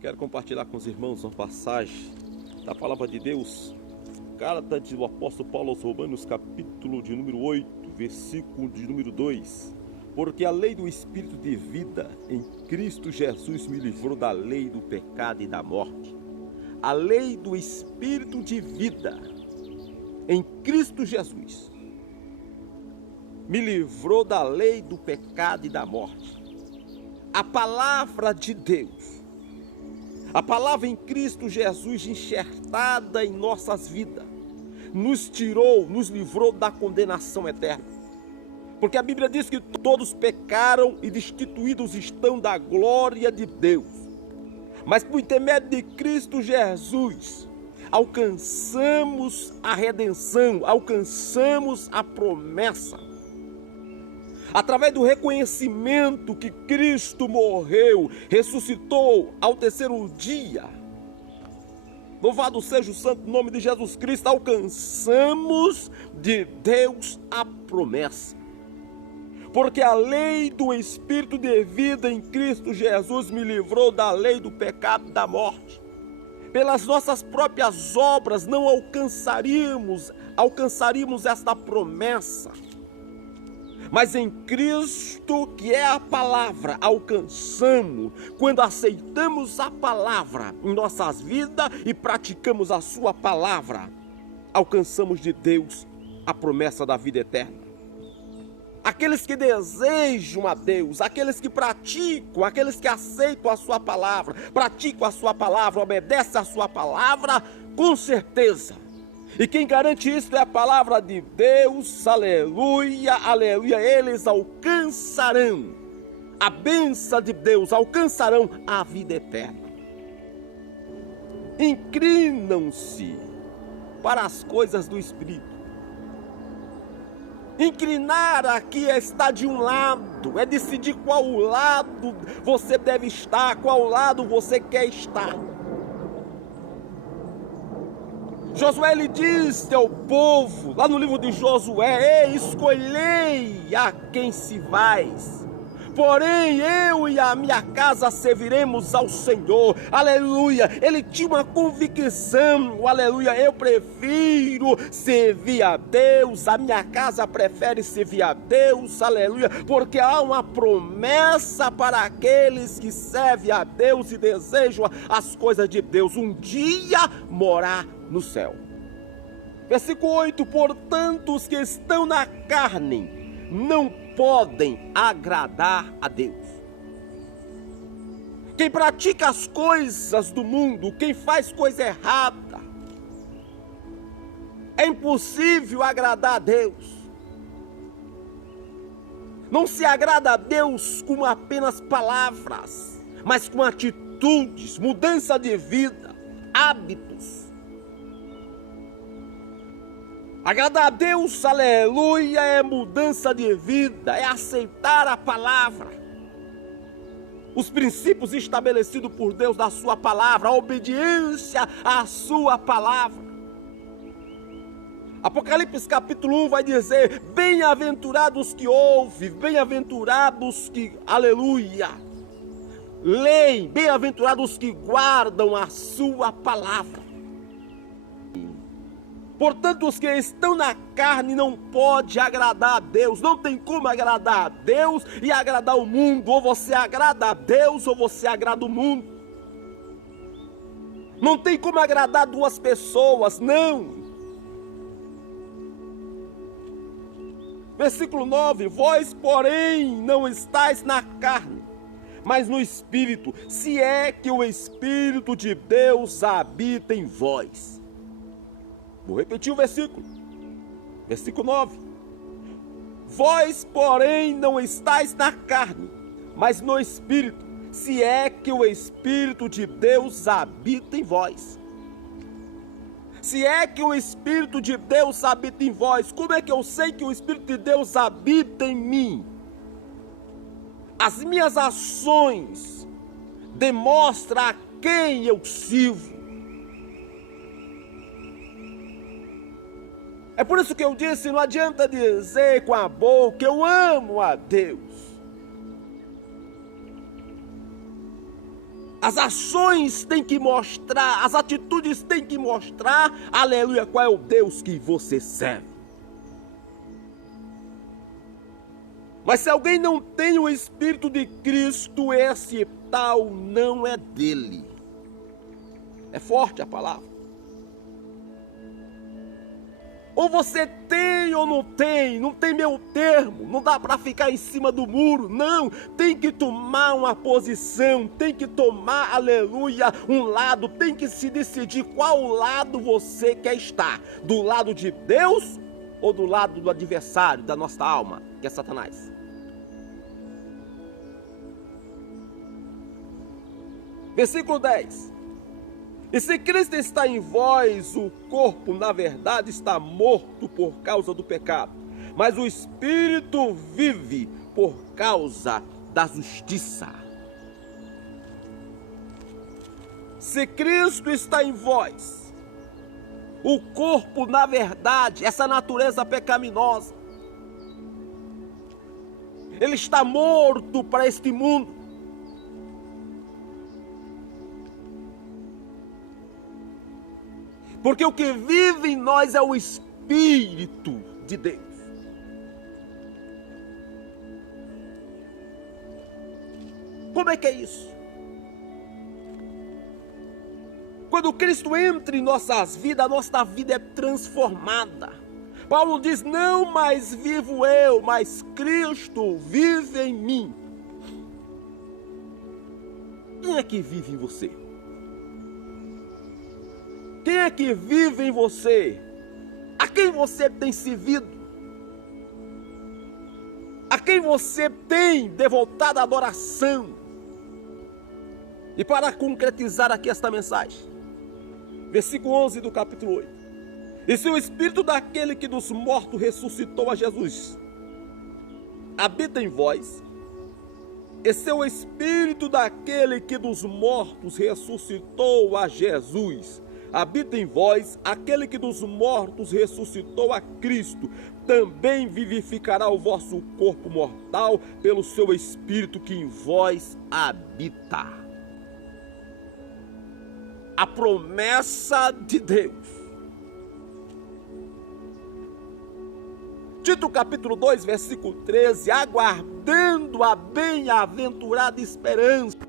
Quero compartilhar com os irmãos uma passagem da palavra de Deus, carta do apóstolo Paulo aos Romanos, capítulo de número 8, versículo de número 2. Porque a lei do Espírito de vida em Cristo Jesus me livrou da lei do pecado e da morte. A lei do Espírito de vida em Cristo Jesus me livrou da lei do pecado e da morte. A palavra de Deus, a palavra em Cristo Jesus enxertada em nossas vidas, nos tirou, nos livrou da condenação eterna. Porque a Bíblia diz que todos pecaram e destituídos estão da glória de Deus. Mas por intermédio de Cristo Jesus, alcançamos a redenção, alcançamos a promessa. Através do reconhecimento que Cristo morreu, ressuscitou ao terceiro dia, louvado seja o santo nome de Jesus Cristo, alcançamos de Deus a promessa. Porque a lei do Espírito de vida em Cristo Jesus me livrou da lei do pecado e da morte. Pelas nossas próprias obras não alcançaríamos esta promessa. Mas em Cristo, que é a palavra, alcançamos quando aceitamos a palavra em nossas vidas e praticamos a sua palavra. Alcançamos de Deus a promessa da vida eterna. Aqueles que desejam a Deus, aqueles que praticam, aqueles que aceitam a sua palavra, praticam a sua palavra, obedecem a sua palavra, com certeza. E quem garante isso é a palavra de Deus, aleluia, aleluia. Eles alcançarão a bênção de Deus, alcançarão a vida eterna. Inclinam-se para as coisas do Espírito. Inclinar aqui é estar de um lado, é decidir qual lado você deve estar, qual lado você quer estar. Josué ele disse ao povo, lá no livro de Josué: ei, escolhei a quem se vais. Porém, eu e a minha casa serviremos ao Senhor. Aleluia. Ele tinha uma convicção. Aleluia. Eu prefiro servir a Deus. A minha casa prefere servir a Deus. Aleluia. Porque há uma promessa para aqueles que servem a Deus e desejam as coisas de Deus. Um dia morar no céu. Versículo 8. Portanto, os que estão na carne não podem agradar a Deus. Quem pratica as coisas do mundo, quem faz coisa errada, é impossível agradar a Deus. Não se agrada a Deus com apenas palavras, mas com atitudes, mudança de vida, hábitos. Agradar a Deus, aleluia, é mudança de vida, é aceitar a palavra. Os princípios estabelecidos por Deus da sua palavra, a obediência à sua palavra. Apocalipse capítulo 1 vai dizer: bem-aventurados que ouvem, bem-aventurados que, aleluia, leem, bem-aventurados que guardam a sua palavra. Portanto, os que estão na carne não podem agradar a Deus. Não tem como agradar a Deus e agradar o mundo. Ou você agrada a Deus ou você agrada o mundo. Não tem como agradar duas pessoas, não. Versículo 9. Vós, porém, não estáis na carne, mas no Espírito, se é que o Espírito de Deus habita em vós. Vou repetir o versículo. Versículo 9. Vós, porém, não estáis na carne, mas no Espírito, se é que o Espírito de Deus habita em vós. Se é que o Espírito de Deus habita em vós, como é que eu sei que o Espírito de Deus habita em mim? As minhas ações demonstram a quem eu sirvo. É por isso que eu disse, não adianta dizer com a boca, eu amo a Deus. As ações têm que mostrar, as atitudes têm que mostrar, aleluia, qual é o Deus que você serve. Mas se alguém não tem o Espírito de Cristo, esse tal não é dele. É forte a palavra. Ou você tem ou não tem meio termo, não dá para ficar em cima do muro, não, tem que tomar uma posição, tem que tomar, aleluia, um lado, tem que se decidir qual lado você quer estar, do lado de Deus ou do lado do adversário da nossa alma, que é Satanás. Versículo 10. E se Cristo está em vós, o corpo, na verdade, está morto por causa do pecado, mas o Espírito vive por causa da justiça. Se Cristo está em vós, o corpo, na verdade, essa natureza pecaminosa, ele está morto para este mundo. Porque o que vive em nós é o Espírito de Deus. Como é que é isso? Quando Cristo entra em nossas vidas, a nossa vida é transformada. Paulo diz, não mais vivo eu, mas Cristo vive em mim. Quem é que vive em você? Quem é que vive em você? A quem você tem servido? A quem você tem devotado a adoração? E para concretizar aqui esta mensagem, versículo 11 do capítulo 8. E se o Espírito daquele que dos mortos ressuscitou a Jesus habita em vós, e se o Espírito daquele que dos mortos ressuscitou a Jesus habita em vós, aquele que dos mortos ressuscitou a Cristo, também vivificará o vosso corpo mortal pelo seu Espírito que em vós habita. A promessa de Deus. Tito capítulo 2, versículo 13, aguardando a bem-aventurada esperança